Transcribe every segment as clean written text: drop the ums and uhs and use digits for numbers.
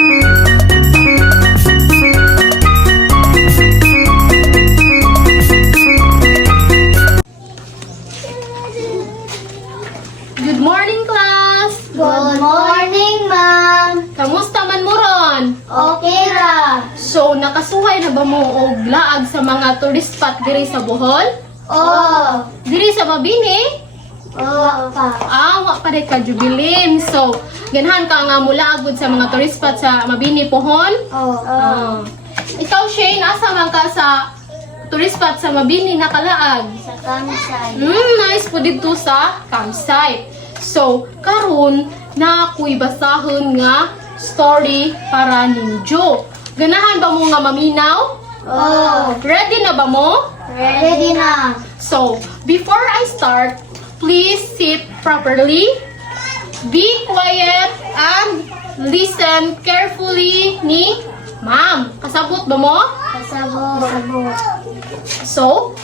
Good morning, class! Good morning, ma'am. Kamusta man mo ron? Okay ra. So, nakasuhay na ba mo og laag sa mga tourist spot diri sa Bohol? Oh. Diri sa Mabini? Oh, pa. Wa pa rin ka jubilin. So, ganahan ka nga mula agud sa mga tourist spot sa Mabini, Pohon? Oh. Ikaw, Shane, asa man ka sa tourist spot sa Mabini nakalaag? Sa campsite. Nice po dito sa campsite. So, karon na ako'y basahon nga story para ninyo. Ganahan ba mo nga maminaw? Oh. Ready na ba mo? Ready na. So, before I start, please sit properly, be quiet, and listen carefully ni Ma'am. Kasabot ba mo? Kasabot. So,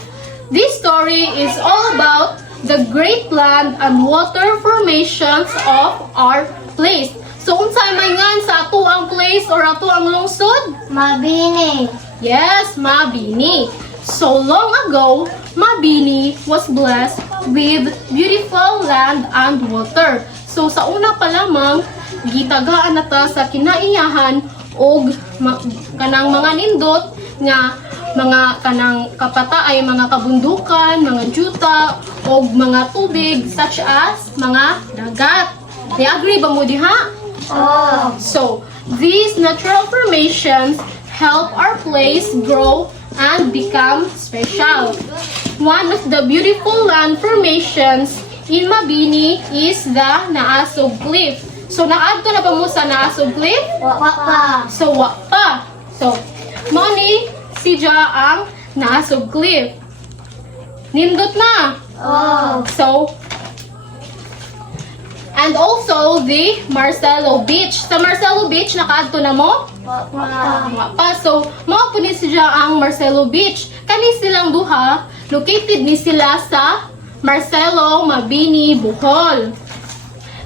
this story is all about the great land and water formations of our place. So, unsay may ngan sa ato ang place or ato ang lungsod? Mabini. Yes, Mabini. So long ago, Mabini was blessed with beautiful land and water. So sa una pa lamang, gitagaan na ta sa kinaiyahan og kanang mga nindot nga mga kanang kapataay, mga kabundukan, mga juta, og mga tubig such as mga dagat. I-agree ba mo diha? Oh. So, these natural formations help our place grow and become special. One of the beautiful land formations in Mabini is the Naasog Cliff. So, naadto na ba mo sa Naasog Cliff? Wa pa. So, wa pa. So, money si Ja ang Naasog Cliff. Nindot na. Oh. So, and also the Marcelo Beach. Sa Marcelo Beach, nakaadto na mo? Wa pa. Wa pa. So, mao po ni siya ang Marcelo Beach. Kani silang duha, located ni sila sa Marcelo, Mabini, Bohol.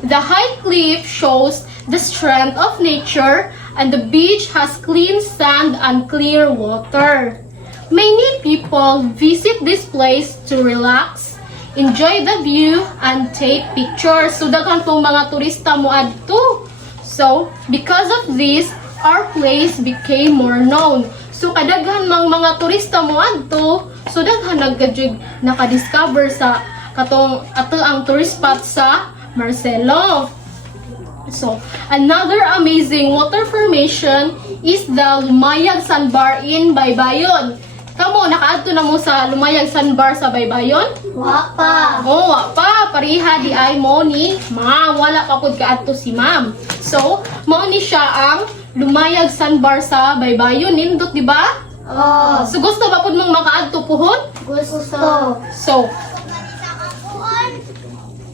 The high cliff shows the strength of nature and the beach has clean sand and clear water. Many people visit this place to relax, enjoy the view, and take pictures. So, daghan pong mga turista mo adto. So, because of this, our place became more known. So, kadaghan mang mga turista mo adto, so daghan naggadjig nakadiscover sa katong ato ang tourist spot sa Marcelo. So, another amazing water formation is the Lumayag Sandbar in Baybayon. Kamo, nakaadto na mo sa Lumayag Sandbar sa Baybayon? Wa pa. Oh, wa pa. Pariha di ay mo ni Ma'am. Wala pa pud kaadto si Ma'am. So, mao ni siya ang Lumayag Sandbar sa Baybayon. Nindot, di ba? Oh. So, gusto ba pud mong makaadto puhon? Gusto. So,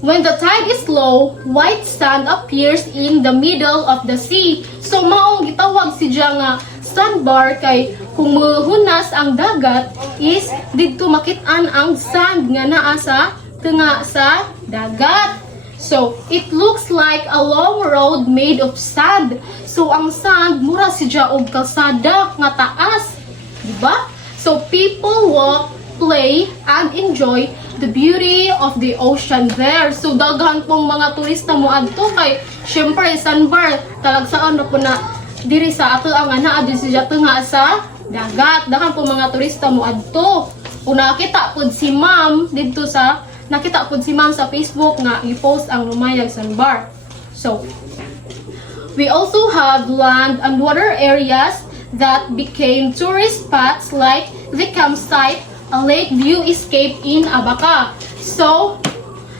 when the tide is low, white sand appears in the middle of the sea. So, maong gitawag si Diya nga sandbar kay kung mahunas ang dagat is didto makit-an ang sand nga naa sa tunga sa dagat. So, it looks like a long road made of sand. So, ang sand mura si Diya og kalsada nga taas, di ba? So, people walk, play, and enjoy the beauty of the ocean there. So, daghan pong mga turista mo adto kay syempre sandbar talagsaan na po na diri sa ato ang ana adto siya tunga sa dagat. Daghan pong mga turista mo adto. Kung nakita pod si Ma'am dito sa nakita pod si Ma'am sa Facebook nga i-post ang Lumayag Sandbar. So, we also have land and water areas that became tourist spots like the campsite, a lake view escape in Abaca. So,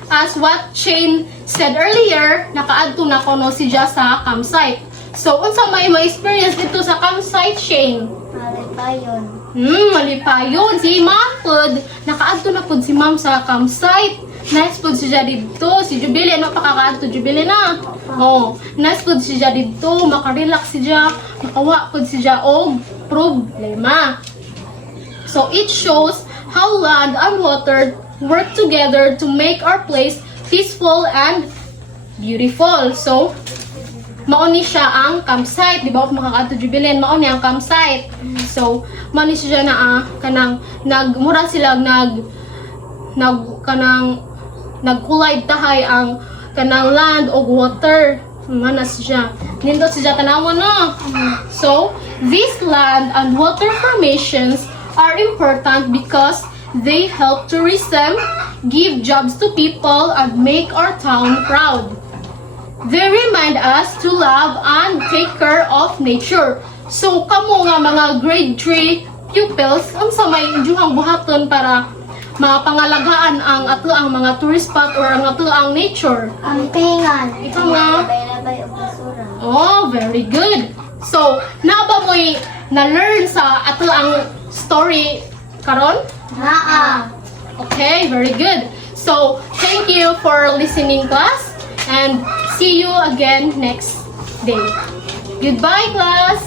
as what Shane said earlier, nakaadto na kono si Jia sa campsite. So, unsa may ma-experience dito sa campsite, Shane? Malipayon. Malipayon. Si Ma'am pod, nakaadto na pod si Ma'am sa campsite. Nice pod siya dito. Si Jubilee, ano pa kakaadto? Jubilee na. Oh, nice pod siya dito. Makarelax siya. Makawa pod siya og problema. So, it shows how land and water work together to make our place peaceful and beautiful. So, mao ni siya ang campsite, di ba? Makakadto jubilin, mao ni ang campsite. So, mao ni siya na kanang nagmura sila nag-collide tahay ang kanang land o water. Manas siya. Nindot siya tanawon no. So, these land and water formations are important because they help tourism, give jobs to people, and make our town proud. They remind us to love and take care of nature. So, kamo nga mga grade 3 pupils, unsa may inyong buhaton para mapangalagaan ang ato ang mga tourist spot or ang ato ang nature? Ampingan. Ikaw nga. Labay-labay o basura. Oh, very good. So, naba mo'y na-learn sa ato ang story karon? Naa. Okay, very good. So, thank you for listening, class, and see you again next day. Goodbye, class.